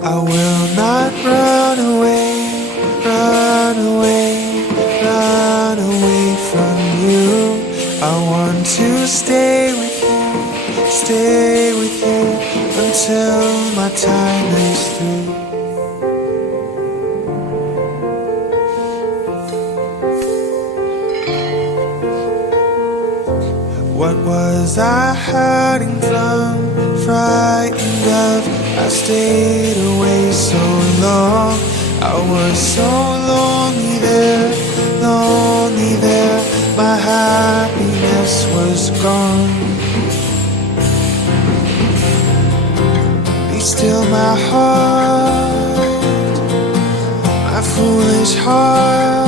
I will not run away, run away, run away from you. I want to stay with you until my time is through. What was I hiding from, frightened of? I stayed away so long. I was so lonely there, lonely there. My happiness was gone. Be still my heart, my foolish heart.